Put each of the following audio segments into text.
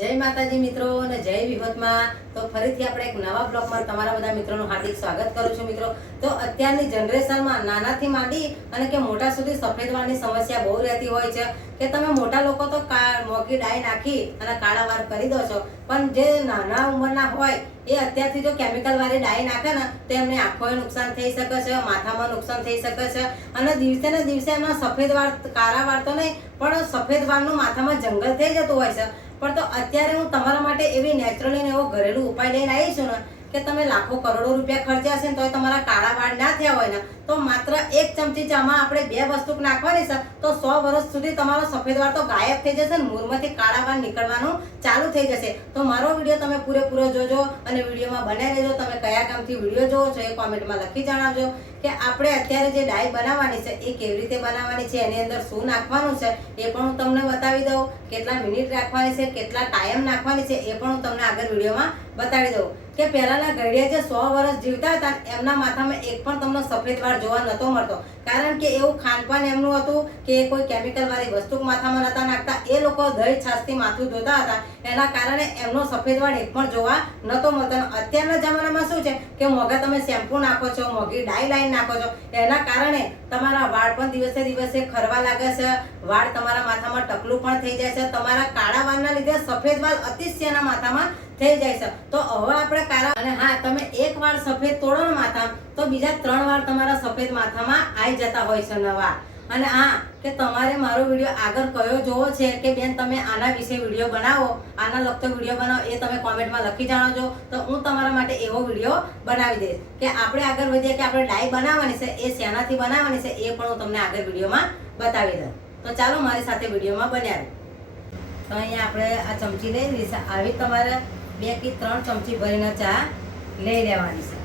जय माताजी मित्रों ने जय विहत में तो फरीथी આપણે એક નવા બ્લોગમાં તમારા બધા મિત્રોનું હાર્દિક સ્વાગત કરું છું મિત્રો। તો અત્યારની જનરેશનમાં નાનાથી માંડી અને કે મોટા સુધી સફેદ વાળની સમસ્યા બહુ રહેતી હોય છે કે તમે મોટા લોકો તો મોકી ડાઈ નાખી અને કાળા વાળ કરી દો છો, પણ જે નાના ઉંમરના હોય એ અત્યારથી જો કેમિકલ વાળી ડાઈ નાખે ને તો એમને આંખોએ નુકસાન થઈ શકે છે, માથામાં નુકસાન થઈ શકે છે અને દિવસે ને દિવસે એમના સફેદ વાળ કાળા વાળ તો નહીં પણ સફેદ વાળનું માથામાં જંગલ થઈ જતું હોય છે। પણ તો અત્યારે હું તમારા માટે એવી નેચરલી ને એવો ઘરેલું ઉપાય લઈને આવી છું ને કે તમે લાખો કરોડો રૂપિયા ખર્ચ્યા હશે ને તો તમારા કાળા વાળ ના થયા હોય ને તો માત્ર એક ચમચી ચામાં આપણે બે વસ્તુ નાખવાની છે તો 100 વર્ષ સુધી તમારો સફેદ વાળ તો ગાયબ થઈ જશે ને મૂળમાંથી કાળા વાળ નીકળવાનું ચાલુ થઈ જશે। તો મારો વિડીયો તમે પૂરેપૂરો જોજો અને વિડીયોમાં બનાવી લેજો। તમે કયા કામથી વિડીયો જોવો છો એ કોમેન્ટમાં લખી જણાવજો કે આપણે અત્યારે જે ડાઈ બનાવવાની છે એ કેવી રીતે બનાવવાની છે, એની અંદર શું નાખવાનું છે એ પણ હું તમને બતાવી દઉં, કેટલા મિનિટ રાખવાની છે, કેટલા ટાઈમ નાખવાની છે એ પણ હું તમને આગળ વિડીયોમાં બતાવી દઉં। કે પહેલાના ઘડિયા જે 100 વર્ષ જીવતા હતા એમના માથામાં એક પણ તમને સફેદ વાળ જોવા નતો મળતો, કારણ કે એવું ખાનપાન એમનું હતું કે કોઈ કેમિકલ વાળી વસ્તુ માથામાં નતા નાખતા, એ લોકો દહીં છાશથી માથું ધોતા હતા, એના કારણે એમનો સફેદ વાળ એક પણ જોવા નતો મળતો। અત્યારના જમાનામાં શું છે કે મોંઘા તમે શેમ્પુ નાખો છો, મોંઘી ડાઈ લાઈન નાખો છો, એના કારણે તમારા વાળ પણ દિવસે દિવસે ખરવા લાગે છે, વાળ તમારા માથામાં ટકલું પણ થઈ જાય છે, તમારા કાળા વાળના લીધે સફેદ વાળ અતિશયના માથામાં થઈ જાય છે। તો હવે આપણે કાળા અને હા તમે એક વાળ સફેદ તોડો ને માથા તો બીજા 3 વાળ તમારા સફેદ માથામાં આવી જતા હોય છે નવા। અને હા કે તમારે મારો વિડીયો આગળ કયો જોવો છે કે બેન તમે આના વિશે વિડીયો બનાવો, આના લગતો વિડીયો બનાવો એ તમે કોમેન્ટમાં લખી જણાવજો તો હું તમારા માટે એવો વિડીયો બનાવી દઈશ। કે આપણે આગળ વધીએ કે આપણે ડાઈ બનાવવાની છે એ શેનાથી બનાવવાની છે એ પણ હું તમને આગળ વિડીયોમાં બતાવી દઉં। તો ચાલો મારી સાથે વિડીયોમાં બન્યા રહો। તો અહીંયા આપણે આ ચમચી લઈ લીધી, આવી તમારે 2 કે 3 ચમચી ભરીને ચા લઈ લેવાની છે।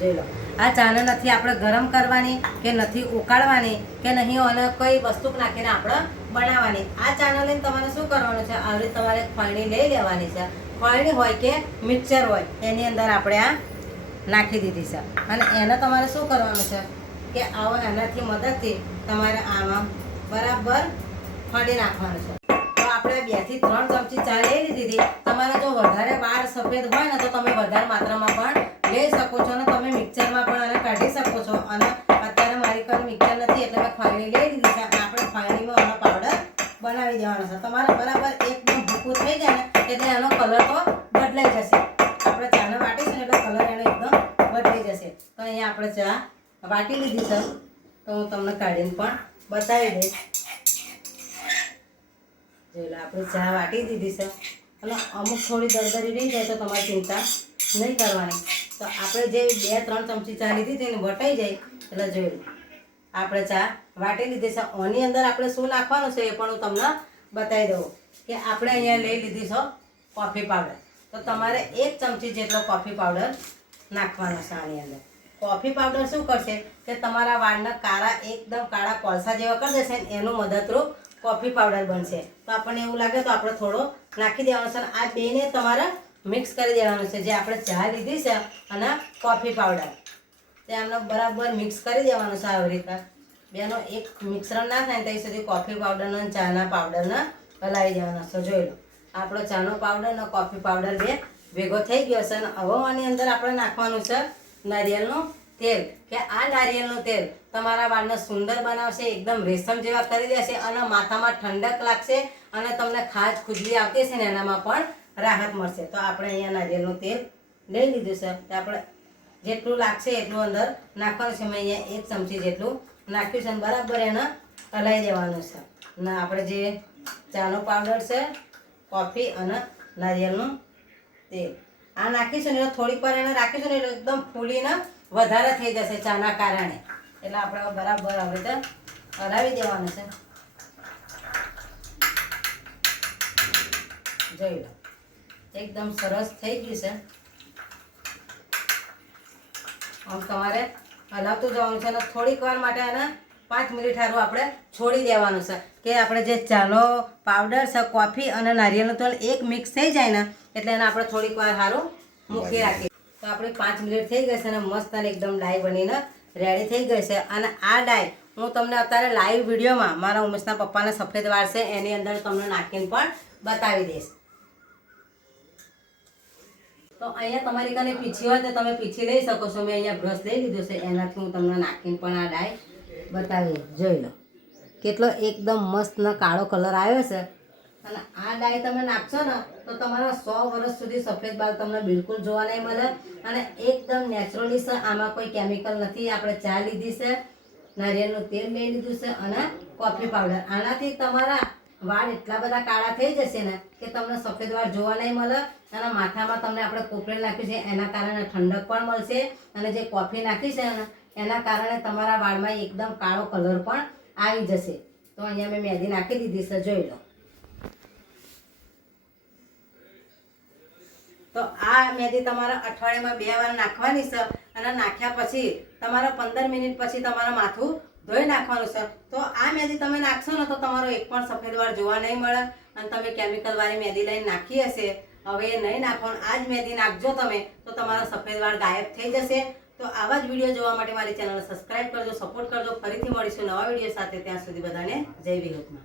જોઈ લો, આ ચાને નથી આપણે ગરમ કરવાની કે નથી ઉકાળવાની કે નહીં અને કઈ વસ્તુ નાખીને આપણે બનાવવાની। આ ચાને લઈને તમારે શું કરવાનું છે, આવી તમારે ખોયણી લઈ લેવાની છે, ખોયણી હોય કે મિક્સર હોય એની અંદર આપણે આ નાખી દીધી છે અને એને તમારે શું કરવાનું છે કે આવો એનાથી મદદથી તમારે આમાં બરાબર ખોડી નાખવાનું છે। આપણે 2 થી 3 ચમચી ચા લઈ લીધી। તમારે જો વધારે વાળ સફેદ હોય ને તો તમે વધારે માત્રામાં પણ લઈ શકો છો અને તમે મિક્સરમાં પણ આને કાઢી શકો છો। અને અત્યારે મારી પાસે મિક્સર નથી એટલે મેં ખોયણી લઈ લીધી છે, આપણે ખોયણીમાં આનો પાવડર બનાવી દેવાનો છે। તમારે બરાબર એકદમ ભૂકું થઈ જાય ને એટલે એનો કલર તો બદલાઈ જશે, આપણે ચાને વાટીશું એટલે કલર એનો એકદમ બદલાઈ જશે। તો અહીંયા આપણે ચા વાટી લીધી છે તો હું તમને કાઢીને પણ બતાવી દઈશ। આપણે ચા વાટી દીધી છે અને અમુક થોડી દરદરી રહી જાય તો તમારે ચિંતા નહીં કરવાની। તો આપણે જે 2-3 ચમચી ચા લીધી હતી ને વટાઈ જાય એટલે જોઈ લો આપણે ચા વાટી લીધી છે। આની અંદર આપણે શું નાખવાનું છે એ પણ હું તમને બતાવી દઉં કે આપણે અહીંયા લઈ લીધી છે કોફી પાવડર। તો તમારે 1 ચમચી જેટલો કોફી પાવડર નાખવાનો છે આની અંદર। કોફી પાવડર શું કરશે કે તમારા વાળના કાળા એકદમ કાળા કોલસા જેવા કરી દેશે ને એનું મદદરૂપ કોફી પાવડર બનશે। તો આપણને એવું લાગે તો આપણે થોડો નાખી દેવાનો છે અને આ બેને તમારે મિક્સ કરી દેવાનું છે, જે આપણે ચા લીધી છે અને કોફી પાવડર તેમને બરાબર મિક્સ કરી દેવાનું છે। આવી રીતે બેનો એક મિશ્રણ ના થાય ત્યાં સુધી કોફી પાવડરનો અને ચાના પાવડરને હલાવી દેવાનો છે। જોઈ લો આપણો ચાનો પાવડર અને કોફી પાવડર બે ભેગો થઈ ગયો છે અને હવે આની અંદર આપણે નાખવાનું છે નારિયેળનું તેલ। કે આ નારિયેળનું તેલ તમારા વાળને સુંદર બનાવશે, એકદમ રેશમ જેવા કરી દેશે અને માથામાં ઠંડક લાગશે અને તમને ખાજ ખુજલી આવતી હશે ને એનામાં પણ રાહત મળશે। તો આપણે અહીંયા નારિયેળનું તેલ લઈ લીધું છે તો આપણે જેટલું લાગશે એટલું અંદર નાખવાનું છે। મેં અહીંયા 1 ચમચી જેટલું નાખ્યું છે અને બરાબર એને હલાવી દેવાનું છે। અને આપણે જે ચાનો પાવડર છે, કોફી અને નારિયેળનું તેલ આ નાખીશું ને થોડીક વાર એને રાખીશું ને એટલે એકદમ ફૂલીને વધારે થઈ જશે ચાના કારણે, એટલે આપણે બરાબર આવી રીતે હલાવી દેવાનું છે। જોઈ લો એકદમ સરસ થઈ ગયું છે। આમ તમારે હલાવતું જવાનું છે અને થોડીક વાર માટે એને 5 મિનિટ સારું આપણે છોડી દેવાનું છે કે આપણે જે ચાનો પાવડર છે, કોફી અને નારિયેળનું તેલ એક મિક્સ થઈ જાય ને એટલે એને આપણે થોડીક વાર સારું મૂકી રાખીએ। તો આપણે 5 મિનિટ થઈ ગઈ છે અને મસ્ત અને એકદમ ડાઈ બનીને રેડી થઈ ગઈ છે। અને આ ડાઈ હું તમને અત્યારે લાઈવ વિડીયોમાં મારા ઉમેશના પપ્પાના સફેદ વાળ છે એની અંદર તમને નાખીને પણ બતાવી દઈશ। તો અહીંયા તમારી કને પીછી હોય તો તમે પીછી લઈ શકો છો. મેં અહીંયા બ્રશ લઈ લીધો છે, એનાથી હું તમને નાખીને પણ આ ડાય બતાવી જોઈ લો. કેટલો એકદમ મસ્ત કાળો કલર આવ્યો છે. અને આ ડાય તમે નાખશો ને તો તમારા 100 વર્ષ સુધી સફેદ બાલ તમને બિલકુલ જોવા નહીં મળે. અને એકદમ નેચરલી છે, આમાં કોઈ કેમિકલ નથી. આપણે ચા લીધી છે, નારિયેળનું તેલ લઈ લીધું છે અને કોફી પાવડર. આનાથી તમારા વાળ એટલા બધા કાળા થઈ જશે ને કે તમને સફેદ વાળ જોવા નહીં મળે. અને માથામાં તમને આપણે કોપરેલ નાખ્યું છે એના કારણે ઠંડક પણ મળશે. અને જે કોફી નાખી છે ને એના કારણે તમારા વાળમાં એકદમ કાળો કલર પણ આવી જશે. તો અહીંયા મેં મહેંદી નાખી દીધી છે, જોઈ લો. તો આ મહેંદી તમારા અઠવાડિયામાં 2 વાર નાખવાની છે. અને નાખ્યા પછી તમારા 15 મિનિટ પછી તમારા માથું ધોઈ નાખવાનું છે. તો આ મહેંદી તમે નાખશો ને તો તમારો એક પણ સફેદ વાળ જોવા નહીં મળે. અને તમે કેમિકલ વાળી મહેંદી લઈને નાખી હશે, હવે એ નહીં નાખવાનું, આ જ મહેંદી નાખજો તમે તો તમારા સફેદ વાળ ગાયબ થઈ જશે. તો આવા જ વિડીયો જોવા માટે મારી ચેનલને સબસ્ક્રાઇબ કરજો, સપોર્ટ કરજો. ફરીથી મળીશું નવા વિડીયો સાથે. ત્યાં સુધી બધાને જય વિહોતમાં.